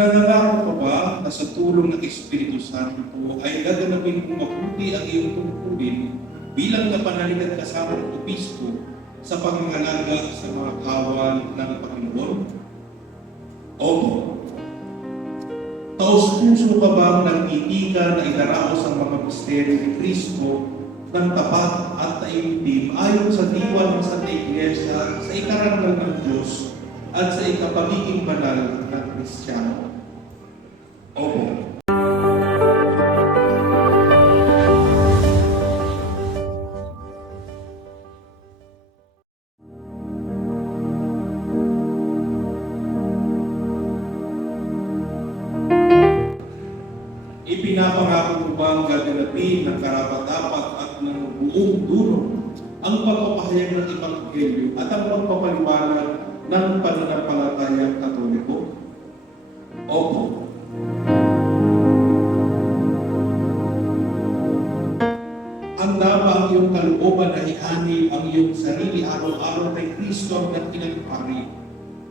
Nangangarap ka ba na sa tulong ng Espiritu Santo ay gaganapin kung mabuti ang iyong tungkulin bilang napanaligan kasama ng obispo sa pangangalaga sa mga kawan ng Panginoon? Opo. Taos-puso ka bang nagtitigan na idaraos ang mga misteryo ni Kristo ng tapat at taimtim ayon sa diwa ng Santa Iglesia sa ikarangal ng Diyos at sa ikapagiging banal ng Kristiyano? Opo. Ipinapangako mo bang gaganapin ng karapat-dapat at ng buong dulo ang pagpapahayag ng Ebanghelyo at ang pagpapaliwanag ng pananampalatayang Katoliko? Opo. Handa ba ang iyong kalooban na ihani ang iyong sarili araw-araw kay Kristo ang dakilang pari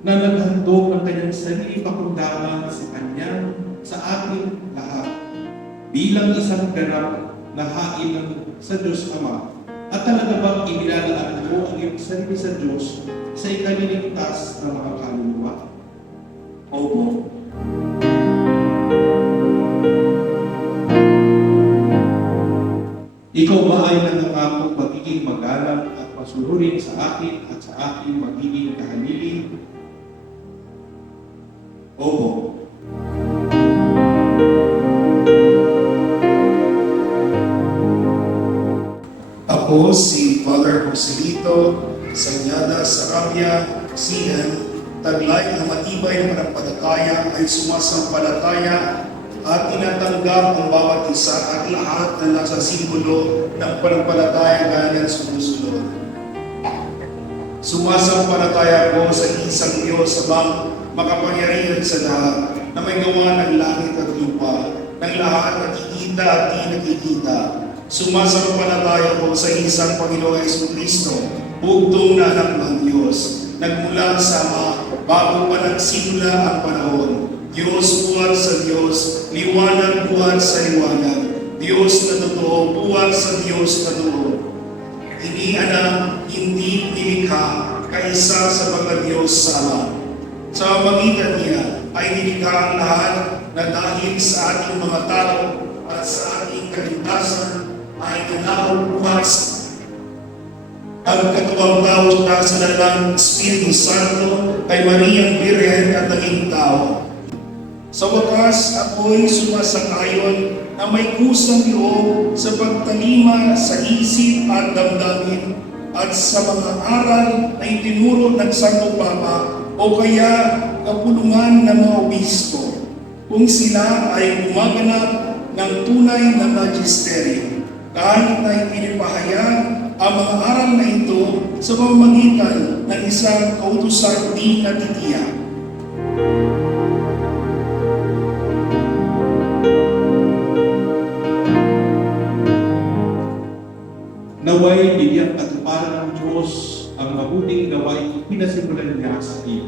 na naghandog ng kanyang sarili pakundangan sa kanyang sa ating lahat bilang isang ganap na hain sa Diyos Ama? At talaga bang inilalaan mo ang iyong sarili sa Diyos sa ikaliligtas ng mga kaluluwa? Opo. Ikaw ba ay nangangakong magiging magalang at masunurin sa akin at sa aking magiging kahalili? Opo. Ako si Father Joselito Sanyada Sarabia, CM, taglay na matibay na pananampalataya ay sumasampalataya at tinatanggap ang bawat isa at lahat na nasa simbolo ng pananampalataya gaya ng sumusunod. Sumasampalataya ko sa isang Diyos amang makapangyarihan sa lahat na may gawa ng langit at lupa, ng lahat nakikita at di nakikita. Sumasampalataya ko sa isang Panginoong Jesucristo, bugtong na anak ng Diyos, nagmula sa Ama bago pa nagsimula ang panahon. Diyos buhat sa Diyos, liwanag buhat sa liwanag, Diyos na totoo buhat sa Diyos na totoo. Hindi anak, hindi nilikha, kaisa sa mga Diyos sama. Sa magitan niya ay nilikha ang lahat na dahil sa ating mga tao at sa ating kaligtasan ay kinabubuhas ang katuwang tao na sa dalang Espiritu Santo kay Mariang Birhen at naging tao. Sa wakas, ako'y sumasang-ayon na may kusang loob sa pagtalima sa isip at damdamin at sa mga aral na itinuro ng Santo Papa o kaya kapulungan ng mga obispo kung sila ay gumaganap ng tunay na magisteryo. Kahit na ipinipahayag ang mga aral na ito sa pamamagitan ng isang kautusan di natitiyak. Naway bigyang katuparan ng Diyos ang mabuting gawain pinasimulan niya sa iyo.